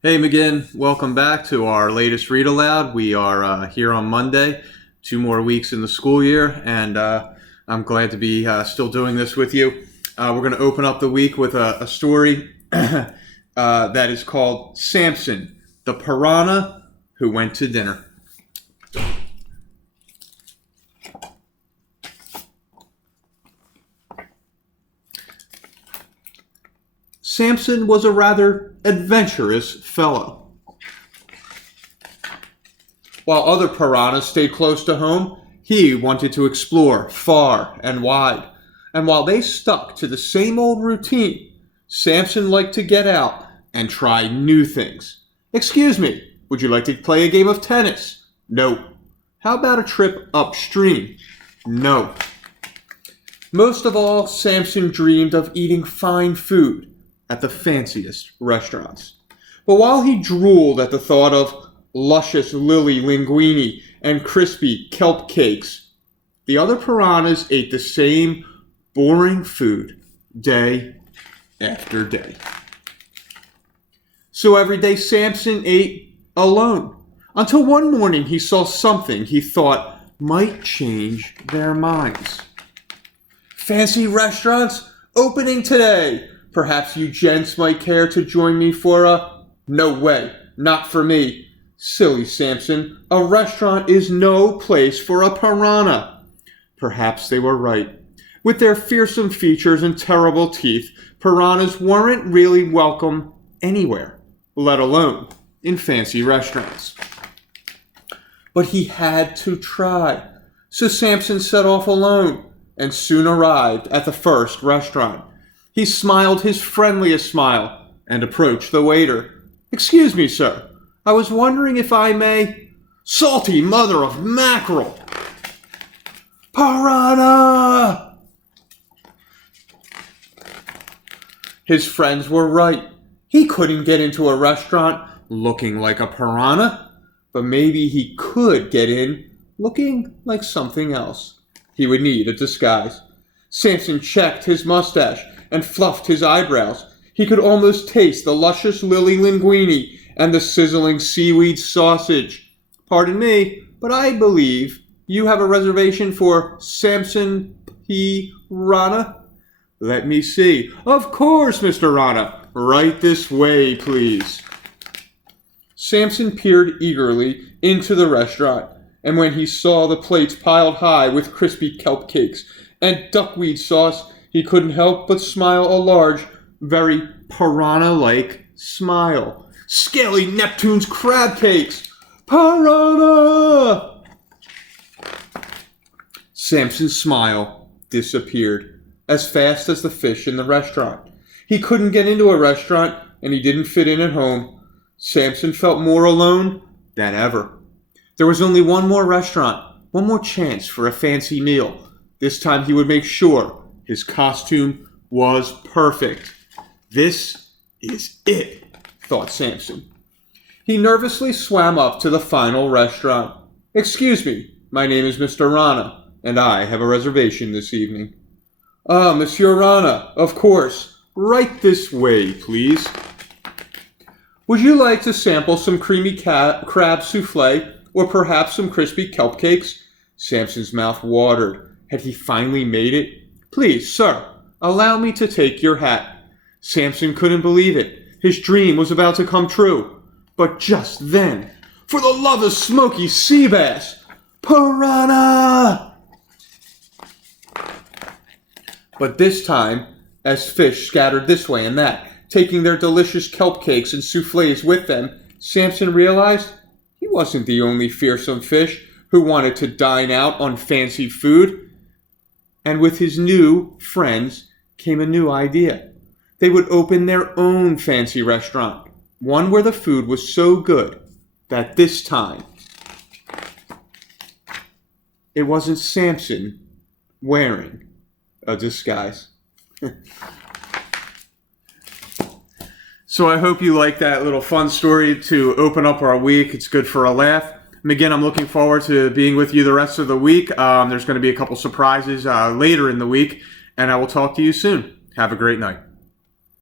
Hey McGinn, welcome back to our latest read aloud. We are here on Monday, 2 more weeks in the school year, and I'm glad to be still doing this with you. We're going to open up the week with a story that is called Samson, the Piranha who went to dinner. Samson was a rather adventurous fellow. While other piranhas stayed close to home, he wanted to explore far and wide. And while they stuck to the same old routine, Samson liked to get out and try new things. Excuse me, would you like to play a game of tennis? No. How about a trip upstream? No. Most of all, Samson dreamed of eating fine food at the fanciest restaurants. But while he drooled at the thought of luscious lily linguine and crispy kelp cakes, the other piranhas ate the same boring food day after day. So every day Samson ate alone, until one morning he saw something he thought might change their minds. Fancy restaurants opening today. Perhaps you gents might care to join me for a... No way, not for me. Silly Samson, a restaurant is no place for a piranha. Perhaps they were right. With their fearsome features and terrible teeth, piranhas weren't really welcome anywhere, let alone in fancy restaurants. But he had to try. So Samson set off alone and soon arrived at the first restaurant. He smiled his friendliest smile and approached the waiter. Excuse me, sir. I was wondering if I may... Salty mother of mackerel! Piranha! His friends were right. He couldn't get into a restaurant looking like a piranha, but maybe he could get in looking like something else. He would need a disguise. Samson checked his mustache and fluffed his eyebrows. He could almost taste the luscious lily linguine and the sizzling seaweed sausage. Pardon me, but I believe you have a reservation for Samson Piranha? Let me see. Of course, Mr. Rana. Right this way, please. Samson peered eagerly into the restaurant, and when he saw the plates piled high with crispy kelp cakes and duckweed sauce, he couldn't help but smile a large, very piranha-like smile. Scaly Neptune's crab cakes! Piranha! Samson's smile disappeared as fast as the fish in the restaurant. He couldn't get into a restaurant, and he didn't fit in at home. Samson felt more alone than ever. There was only one more restaurant, one more chance for a fancy meal. This time he would make sure his costume was perfect. This is it, thought Samson. He nervously swam up to the final restaurant. Excuse me, my name is Mr. Rana, and I have a reservation this evening. Ah, Monsieur Rana, of course. Right this way, please. Would you like to sample some creamy crab souffle, or perhaps some crispy kelp cakes? Samson's mouth watered. Had he finally made it? Please, sir, allow me to take your hat. Samson couldn't believe it. His dream was about to come true. But just then, for the love of smoky sea bass, piranha! But this time, as fish scattered this way and that, taking their delicious kelp cakes and souffles with them, Samson realized he wasn't the only fearsome fish who wanted to dine out on fancy food. And with his new friends came a new idea. They would open their own fancy restaurant, one where the food was so good that this time it wasn't Samson wearing a disguise. So I hope you like that little fun story to open up our week. It's good for a laugh. And again, I'm looking forward to being with you the rest of the week. There's going to be a couple surprises later in the week, and I will talk to you soon. Have a great night.